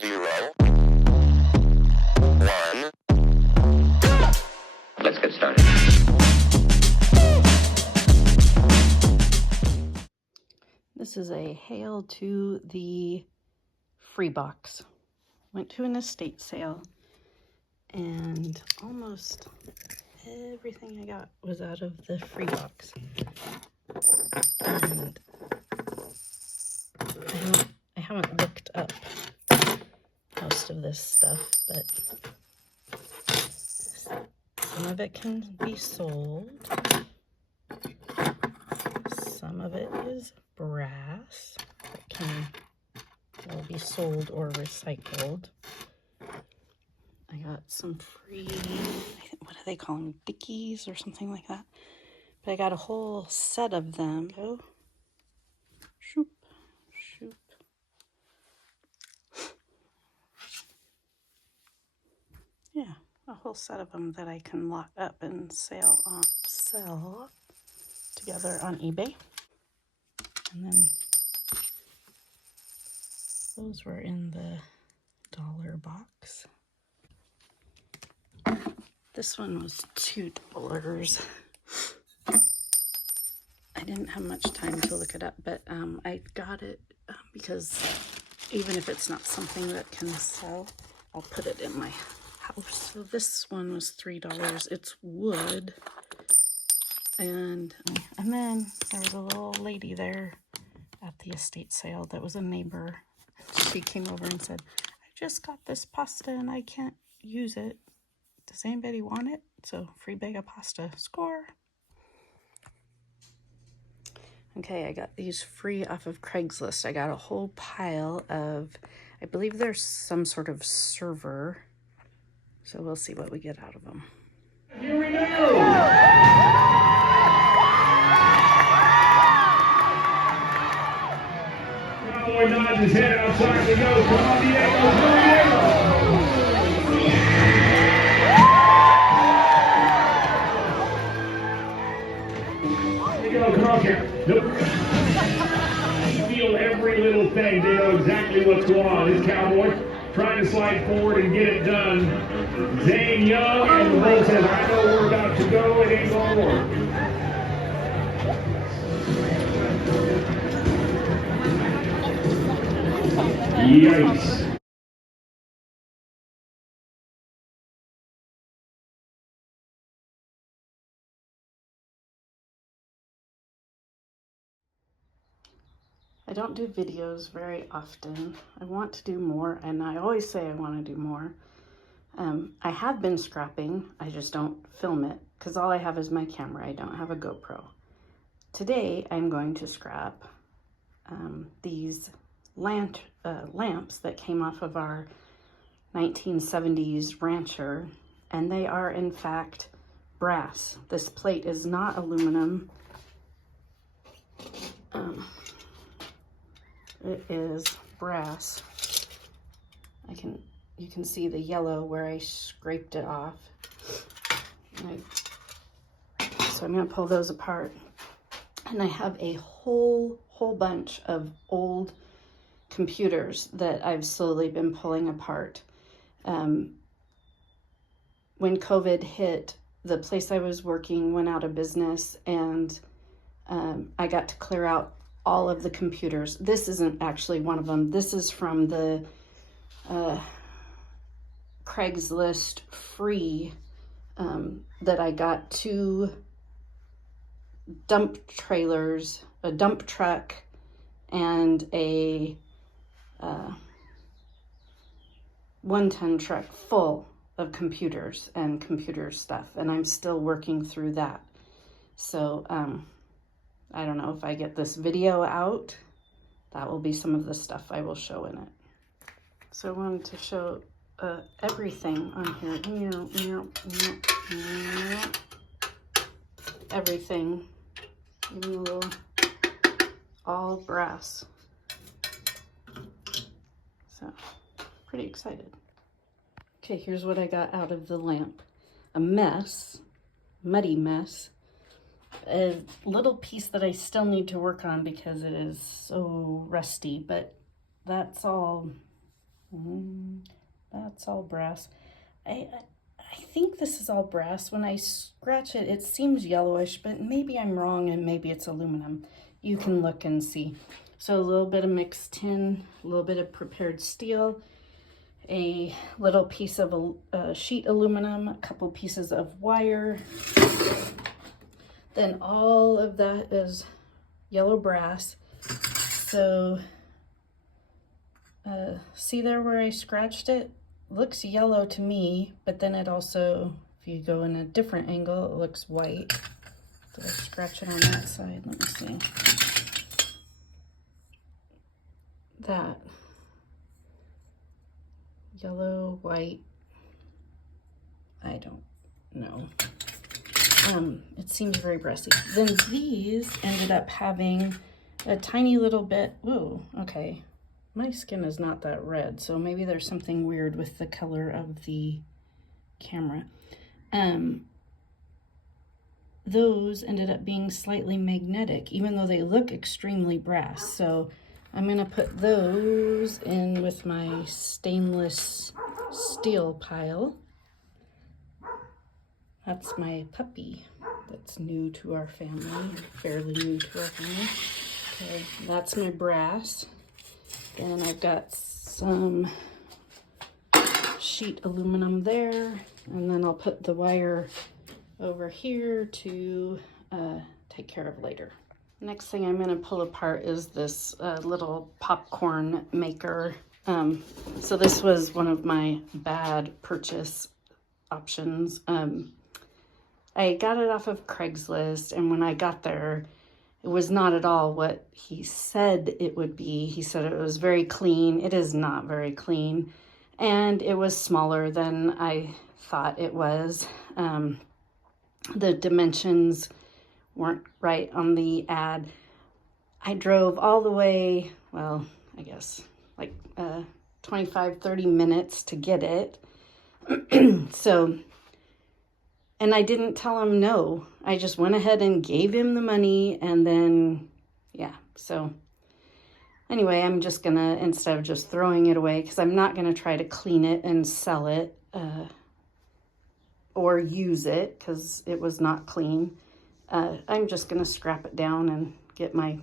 0, 1. Let's get started. This is a hail to the free box. Went to an estate sale and almost everything I got was out of the free box. And I haven't looked up most of this stuff, but some of it can be sold. Some of it is brass that will be sold or recycled. I got some free, what do they call them, Dickies or something like that. But I got a whole set of them. Go. Shoop, shoop. Yeah, a whole set of them that I can lock up and sell together on eBay. And then those were in the dollar box. This one was $2. I didn't have much time to look it up, but I got it because even if it's not something that can sell, I'll put it in my house. So this one was $3. It's wood. And then there was a little lady there at the estate sale that was a neighbor. She came over and said, I just got this pasta and I can't use it. Does anybody want it? So free bag of pasta. Score. Okay, I got these free off of Craigslist. I got a whole pile of, I believe there's some sort of server. So we'll see what we get out of them. Here we go! Cowboy nods his head outside the nose. Come on, Diego! Come on, Karen. Nope. Feel every little thing. They know exactly what's going on. This cowboy trying to slide forward and get it done. Zane Young and the bull says, I know we're about to go. It ain't gonna work. Yikes. I don't do videos very often. I want to do more, and I always say I want to do more. I have been scrapping, I just don't film it, because all I have is my camera. I don't have a GoPro. Today, I'm going to scrap these lamps that came off of our 1970s Rancher, and they are, in fact, brass. This plate is not aluminum. It is brass. You can see the yellow where I scraped it off. So I'm gonna pull those apart. And I have a whole bunch of old computers that I've slowly been pulling apart. When COVID hit, the place I was working went out of business, and I got to clear out all of the computers. This isn't actually one of them. This is from the Craigslist free that I got 2 dump trailers, a dump truck, and a 1-ton truck full of computers and computer stuff, and I'm still working through that. So I don't know if I get this video out, that will be some of the stuff I will show in it. So I wanted to show everything on here. Everything, even a little, all brass. So, pretty excited. Okay, here's what I got out of the lamp. A mess, muddy mess. A little piece that I still need to work on because it is so rusty, but that's all that's all brass. I think this is all brass. When I scratch it, it seems yellowish, but maybe I'm wrong and maybe it's aluminum. You can look and see. So a little bit of mixed tin, a little bit of prepared steel, a little piece of sheet aluminum, a couple pieces of wire. Then all of that is yellow brass. So see there where I scratched it? Looks yellow to me, but then it also, if you go in a different angle, it looks white. Did I scratch it on that side? Let me see. That yellow, white, I don't know. It seems very brassy. Then these ended up having a tiny little bit, whoa, okay. My skin is not that red, so maybe there's something weird with the color of the camera. Those ended up being slightly magnetic, even though they look extremely brass. So I'm gonna put those in with my stainless steel pile. That's my puppy that's new to our family, fairly new to our family. Okay, that's my brass. Then I've got some sheet aluminum there, and then I'll put the wire over here to take care of later. Next thing I'm gonna pull apart is this little popcorn maker. So this was one of my bad purchase options. I got it off of Craigslist, and when I got there, it was not at all what he said it would be. He said it was very clean. It is not very clean. And it was smaller than I thought it was. The dimensions weren't right on the ad. I drove all the way, well, I guess like 25, 30 minutes to get it. So, and I didn't tell him no. I just went ahead and gave him the money, and then, yeah. So anyway, I'm just gonna, instead of just throwing it away, because I'm not gonna try to clean it and sell it or use it, because it was not clean. I'm just gonna scrap it down and get my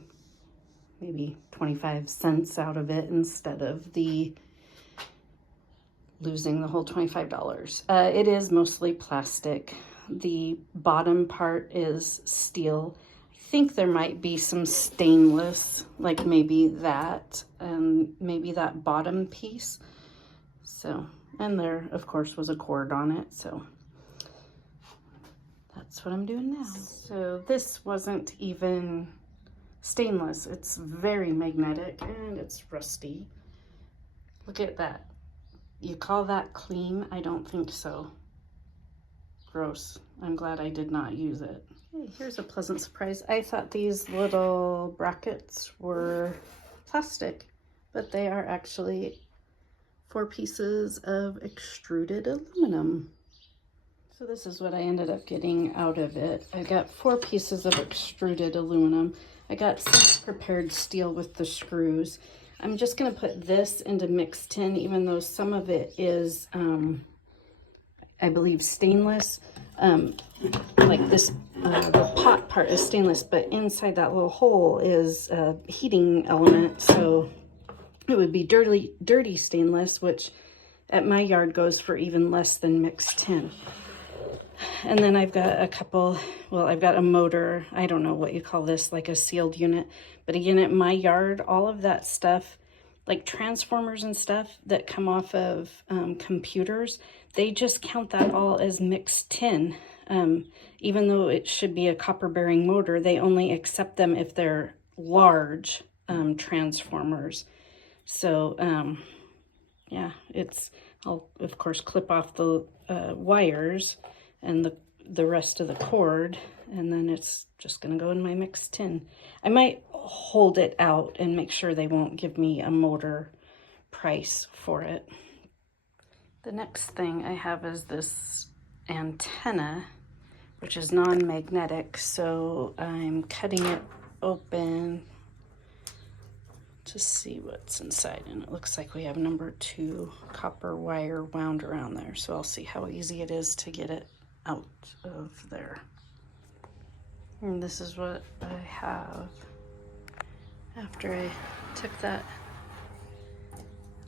maybe 25 cents out of it instead of the losing the whole $25. It is mostly plastic. The bottom part is steel. I think there might be some stainless, like maybe that, and maybe that bottom piece. So, and there, of course, was a cord on it, so that's what I'm doing now. So this wasn't even stainless. It's very magnetic, and it's rusty. Look at that. You call that clean? I don't think so. Gross. I'm glad I did not use it. Hey, here's a pleasant surprise. I thought these little brackets were plastic, but they are actually 4 pieces of extruded aluminum. So this is what I ended up getting out of it. I got 4 pieces of extruded aluminum. I got some prepared steel with the screws. I'm just going to put this into mixed tin, even though some of it is, I believe, stainless. Like this, the pot part is stainless, but inside that little hole is a heating element, so it would be dirty stainless, which at my yard goes for even less than mixed tin. And then I've got a couple, well, I've got a motor. I don't know what you call this, like a sealed unit. But again, at my yard, all of that stuff, like transformers and stuff that come off of computers, they just count that all as mixed tin. Even though it should be a copper bearing motor, they only accept them if they're large transformers. So, yeah, I'll of course clip off the wires and the rest of the cord, and then it's just gonna go in my mixed tin. I might hold it out and make sure they won't give me a motor price for it. The next thing I have is this antenna, which is non-magnetic, so I'm cutting it open to see what's inside, and it looks like we have number 2 copper wire wound around there, so I'll see how easy it is to get it out of there. And this is what I have after I took that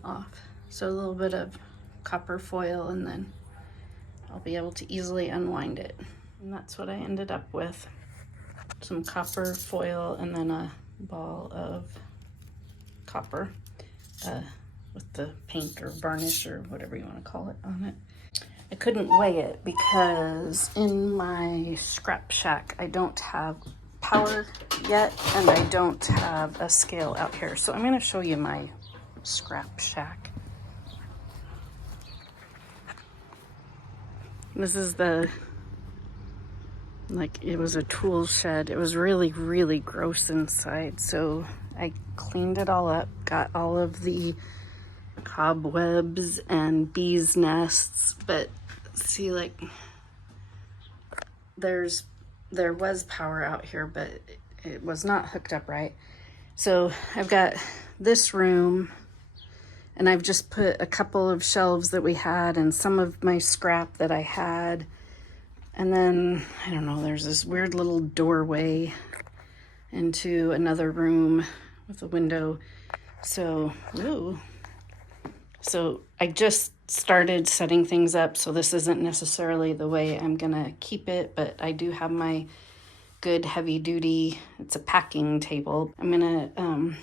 off. So a little bit of copper foil, and then I'll be able to easily unwind it. And that's what I ended up with. Some copper foil and then a ball of copper with the paint or varnish or whatever you want to call it on it. I couldn't weigh it because in my scrap shack I don't have power yet, and I don't have a scale out here. So I'm going to show you my scrap shack. This is the, like, it was a tool shed. It was really, really gross inside. So I cleaned it all up, got all of the cobwebs and bees nests, but see, like, there was power out here, but it was not hooked up right. So I've got this room, and I've just put a couple of shelves that we had and some of my scrap that I had. And then, I don't know, there's this weird little doorway into another room with a window. So, ooh. So I just started setting things up, so this isn't necessarily the way I'm gonna keep it, but I do have my good heavy duty, it's a packing table. I'm gonna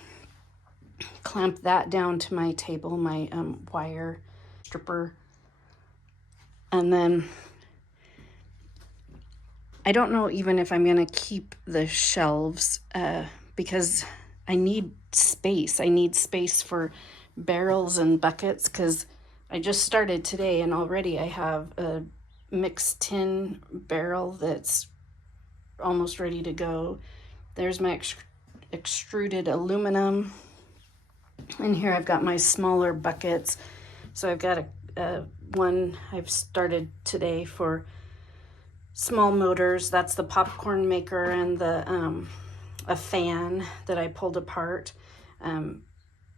clamp that down to my table, my wire stripper. And then I don't know even if I'm gonna keep the shelves because I need space. I need space for barrels and buckets, because I just started today and already I have a mixed tin barrel that's almost ready to go. There's my extruded aluminum. And here I've got my smaller buckets. So I've got a one I've started today for small motors. That's the popcorn maker and the a fan that I pulled apart.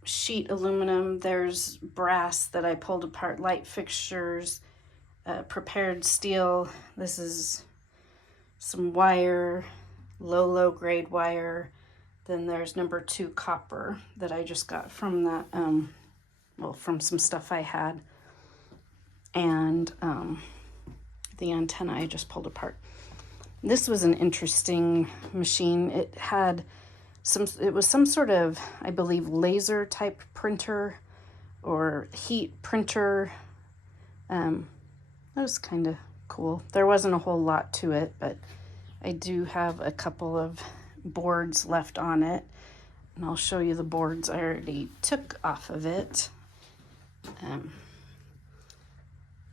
Sheet aluminum, there's brass that I pulled apart, light fixtures, prepared steel. This is some wire, low grade wire. Then there's number 2 copper that I just got from that, from some stuff I had. And the antenna I just pulled apart. This was an interesting machine. It was some sort of, I believe, laser type printer or heat printer. That was kind of cool. There wasn't a whole lot to it, but I do have a couple of boards left on it, and I'll show you the boards I already took off of it.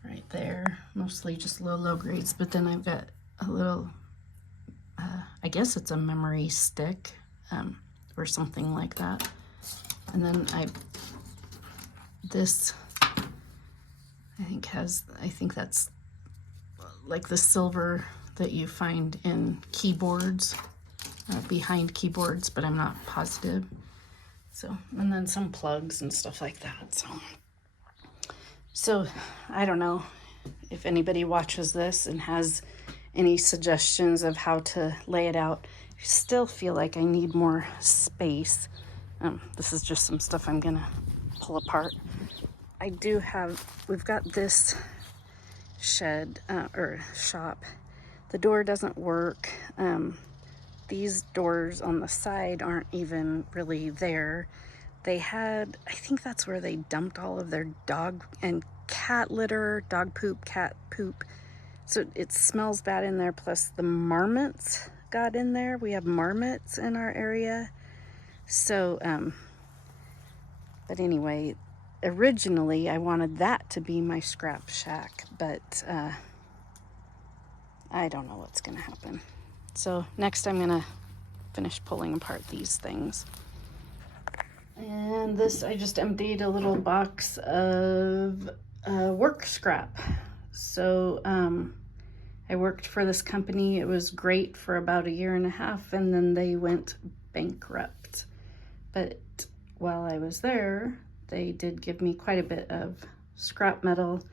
Right there, mostly just low grades, but then I've got a little, I guess it's a memory stick, or something like that. And then this I think that's like the silver that you find in keyboards, behind keyboards, but I'm not positive. So, and then some plugs and stuff like that. So I don't know if anybody watches this and has any suggestions of how to lay it out. I still feel like I need more space. This is just some stuff I'm gonna pull apart. We've got this shed or shop. The door doesn't work. These doors on the side aren't even really there. I think that's where they dumped all of their dog and cat litter, dog poop, cat poop. So it smells bad in there, plus the marmots got in there. We have marmots in our area. So, but anyway, originally I wanted that to be my scrap shack, but I don't know what's gonna happen. So next I'm gonna finish pulling apart these things. And this, I just emptied a little box of work scrap. So I worked for this company. It was great for about 1.5 years, and then they went bankrupt. But while I was there, they did give me quite a bit of scrap metal,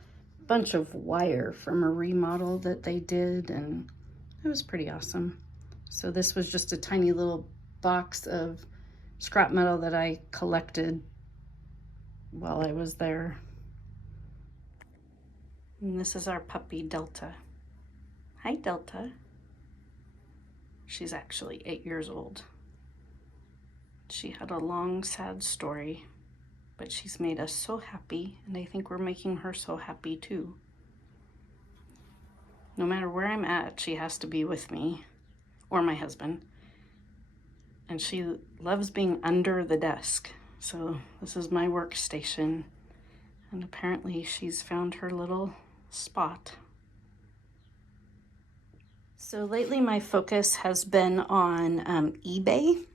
bunch of wire from a remodel that they did, and it was pretty awesome. So this was just a tiny little box of scrap metal that I collected while I was there. And this is our puppy, Delta. Hi, Delta. She's actually 8 years old. She had a long, sad story, but she's made us so happy, and I think we're making her so happy too. No matter where I'm at, she has to be with me, or my husband. And she loves being under the desk. So this is my workstation, and apparently she's found her little spot. So lately my focus has been on eBay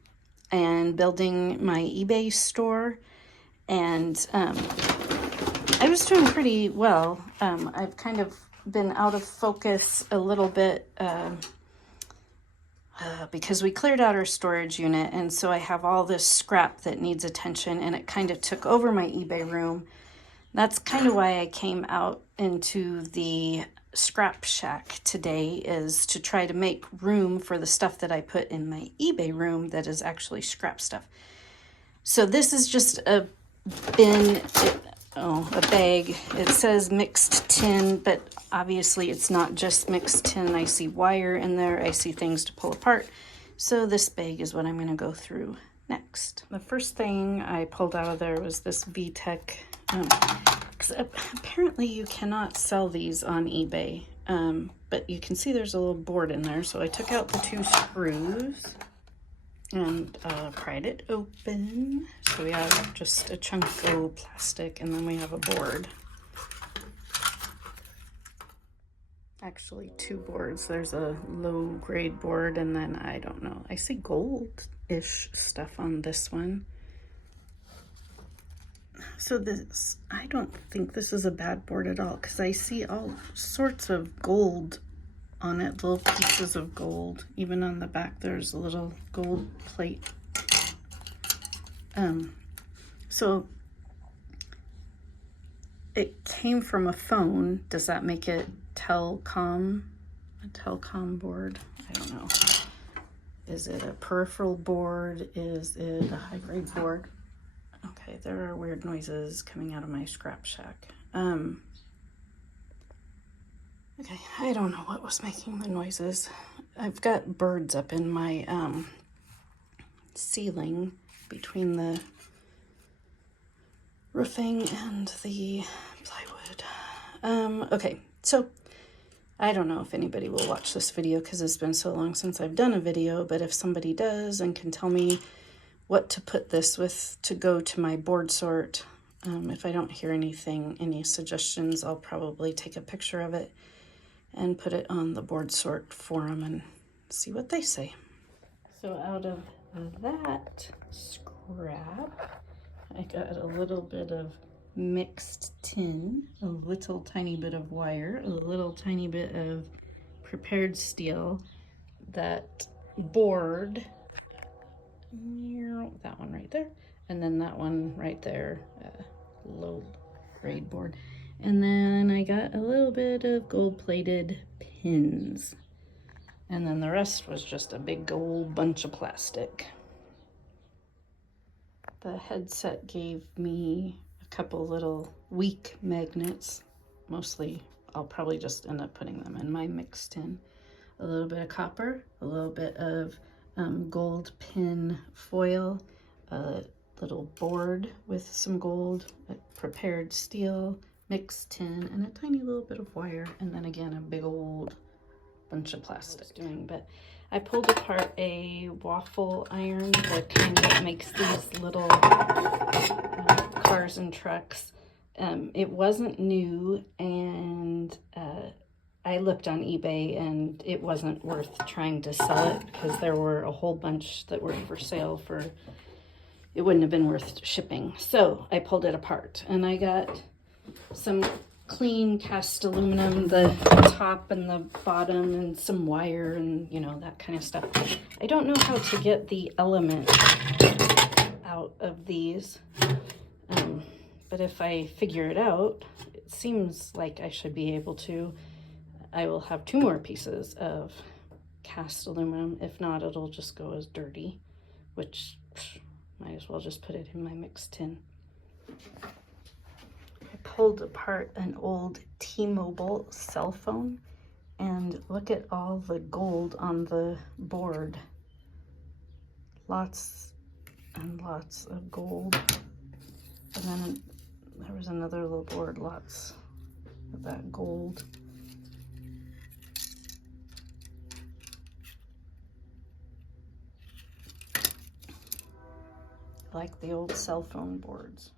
and building my eBay store, and I was doing pretty well. I've kind of been out of focus a little bit because we cleared out our storage unit, and so I have all this scrap that needs attention, and it kind of took over my eBay room. That's kind of why I came out into the scrap shack today, is to try to make room for the stuff that I put in my eBay room that is actually scrap stuff. So this is just a bin, a bag. It says mixed tin, but obviously it's not just mixed tin. I see wire in there. I see things to pull apart. So this bag is what I'm going to go through next. The first thing I pulled out of there was this VTech. Apparently you cannot sell these on eBay, but you can see there's a little board in there. So I took out the 2 screws and pried it open. So we have just a chunk of plastic, and then we have a board. Actually 2 boards. There's a low grade board, and then I don't know. I see gold-ish stuff on this one. So this, I don't think this is a bad board at all, because I see all sorts of gold on it, little pieces of gold. Even on the back there's a little gold plate. So it came from a phone. Does that make it telecom? A telecom board? I don't know. Is it a peripheral board? Is it a high grade board? Okay, there are weird noises coming out of my scrap shack. Okay, I don't know what was making the noises. I've got birds up in my ceiling between the roofing and the plywood. Okay, so I don't know if anybody will watch this video because it's been so long since I've done a video, but if somebody does and can tell me what to put this with to go to my board sort, if I don't hear anything, any suggestions, I'll probably take a picture of it and put it on the board sort forum and see what they say. So out of that scrap, I got a little bit of mixed tin, a little tiny bit of wire, a little tiny bit of prepared steel, that board, that one right there, and then that one right there, low grade board. And then I got a little bit of gold-plated pins. And then the rest was just a big old bunch of plastic. The headset gave me a couple little weak magnets. Mostly, I'll probably just end up putting them in my mixed tin. A little bit of copper, a little bit of gold pin foil, a little board with some gold, prepared steel, mixed tin, and a tiny little bit of wire, and then again a big old bunch of plastic. But I pulled apart a waffle iron, the kind that makes these little cars and trucks. It wasn't new, and I looked on eBay, and it wasn't worth trying to sell it because there were a whole bunch that were for sale for, it wouldn't have been worth shipping. So I pulled it apart, and I got some clean cast aluminum, the top and the bottom, and some wire, and you know, that kind of stuff. I don't know how to get the element out of these. But if I figure it out, it seems like I should be able to. I will have 2 more pieces of cast aluminum. If not, it'll just go as dirty, which might as well just put it in my mixed tin. I pulled apart an old T-Mobile cell phone, and look at all the gold on the board. Lots and lots of gold. And then there was another little board, lots of that gold. Like the old cell phone boards.